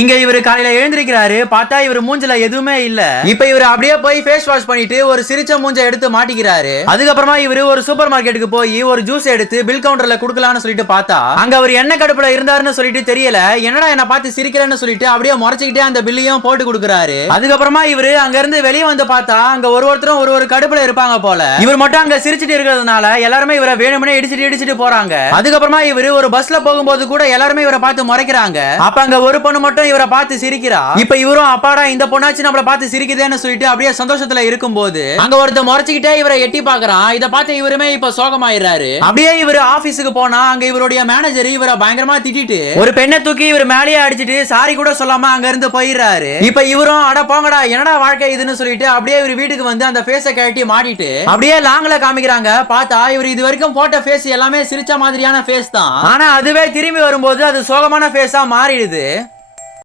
இங்க இவரு காலையில எழுந்திருக்கிறாரு, பார்த்தா இவரு மூஞ்சில எதுவுமே இல்ல. இப்ப இவரு அப்படியே போய் ஃபேஸ் வாஷ் பண்ணிட்டு ஒரு சிரிச்ச மூஞ்ச எடுத்து மாட்டிக்கிறாரு. அதுக்கப்புறமா இவரு ஒரு சூப்பர் மார்க்கெட்டுக்கு போய் ஒரு ஜூஸ் எடுத்து பில் கவுண்டர்ல குடுக்கலாம்னு சொல்லிட்டு பார்த்தா அங்க அவர் என்ன கடுப்புல இருந்தாருன்னு சொல்லிட்டு தெரியல. என்னடா என்ன பார்த்து சிரிக்கிறேன்னு சொல்லிட்டு அப்படியே முறைச்சிக்கிட்டே அந்த பில்லையும் போட்டு கொடுக்குறாரு. அதுக்கப்புறமா இவரு அங்க இருந்து வெளியே வந்து பார்த்தா அங்க ஒருத்தரும் ஒரு கடுப்புல இருப்பாங்க போல. இவர் மட்டும் அங்க சிரிச்சிட்டு இருக்கிறதுனால எல்லாருமே இவரை வேணும்னே இடிச்சிட்டு போறாங்க. அதுக்கப்புறமா இவரு ஒரு பஸ்ல போகும்போது கூட எல்லாருமே இவரை பார்த்து முறைக்கிறாங்க. அப்ப அங்க ஒரு பொண்ணு மட்டும் இவரை பார்த்து சிரிக்கிறா. இப்ப இவரும் அப்பாடா இந்த பொண்ணாச்சு நம்மள பார்த்து சிரிக்குதேன்னு சொல்லிட்டு அப்படியே சந்தோஷத்துல இருக்கும்போது அங்க ஒருத்தர் முறைச்சிக்கிட்டே இவரை எட்டி பாக்குறான். இத பார்த்து இவருமே இப்ப சோகமாயிராரு. அப்படியே இவரு ஆபீஸுக்கு போனா அங்க இவருடைய மேனேஜர் இவரை பயங்கரமா திட்டிட்டு ஒரு பெண்ணை தூக்கி இவர் மேலேயே அடிச்சிட்டு சாரி கூட சொல்லாம அங்க இருந்து போயிடுறாரு. இப்ப இவரும் அட போங்கடா என்னடா வாழ்க்கை இதுன்னு சொல்லிட்டு அப்படியே இவர் வீட்டுக்கு வந்து அந்த ஃபேஸ கழட்டி மாட்டிட்டு அப்படியே லாங்ல காமிக்கிறாங்க. பார்த்தா இவர் இது வரைக்கும் போட்ட ஃபேஸ் எல்லாமே சிரிச்ச மாதிரியான ஃபேஸ் தான். ஆனா அதுவே திரும்பி வரும்போது அது சோகமான ஃபேஸா மாறிடுது.